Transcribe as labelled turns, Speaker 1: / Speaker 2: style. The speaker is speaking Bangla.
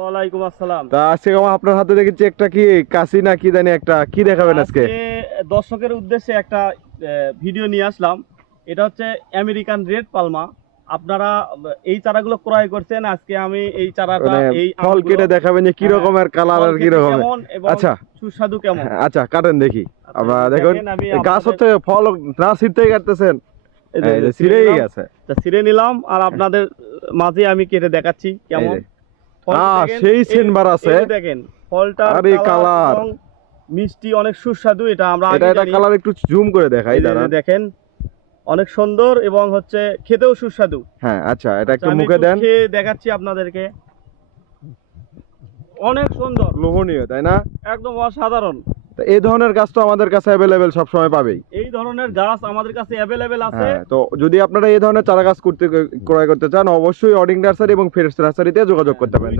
Speaker 1: ওয়ালাইকুম আসসালাম।
Speaker 2: তা আজকে আপনার হাতে দেখেছি একটা কি কাশি না কি জানি একটা কি দেখাবেন আজকে?
Speaker 1: দর্শকের উদ্দেশ্যে একটা ভিডিও নিয়ে আসলাম। এটা হচ্ছে আমেরিকান রেড পালমা আপনারা এই চারাগুলো ক্রয় করছেন আজকে আমি এই চারাটা
Speaker 2: মানে
Speaker 1: এই
Speaker 2: ফল কেটে দেখাবেন যে কি
Speaker 1: হ্যাঁ,
Speaker 2: রকমের কালার আর কি আচ্ছা।
Speaker 1: সুস্বাদু কেমন?
Speaker 2: হ্যাঁ, আচ্ছা কাটেন দেখি।
Speaker 1: আচ্ছা,
Speaker 2: দেখুন গাছ হচ্ছে ফল না ছিটতেই কাটতেছেন। ছিঁড়েই গেছে।
Speaker 1: ছিঁড়ে নিলাম আর আপনাদের মাঝে আমি কেটে দেখাচ্ছি কেমন।
Speaker 2: সেই সেনবার আছে।
Speaker 1: দেখেন ফলটা
Speaker 2: আরে কালার।
Speaker 1: মিষ্টি অনেক সুস্বাদু এটা আমরা
Speaker 2: এটা এটা কালার একটু জুম করে দেখাই
Speaker 1: দেখেন অনেক সুন্দর এবং হচ্ছে খেতেও সুস্বাদু।
Speaker 2: হ্যাঁ আচ্ছা এটা একটু
Speaker 1: আচ্ছা,
Speaker 2: মুখে দেন।
Speaker 1: খেয়ে দেখাচ্ছি আপনাদেরকে। অনেক সুন্দর।
Speaker 2: লোভনীয় তাই না?
Speaker 1: একদম অসাধারণ।
Speaker 2: তো এই ধরনের গাছ তো আমাদের কাছে অ্যাভেলেবেল সব সময় পাবেই।
Speaker 1: এই ধরনের গাছ আমাদের কাছে অ্যাভেলেবেল আছে।
Speaker 2: হ্যাঁ তো যদি আপনারা এই ধরনের চারা গাছ করতে ক্রয় করতে চান অবশ্যই অডিং নার্সারি এবং ফেরস নার্সারিতে যোগাযোগ করতে পারেন।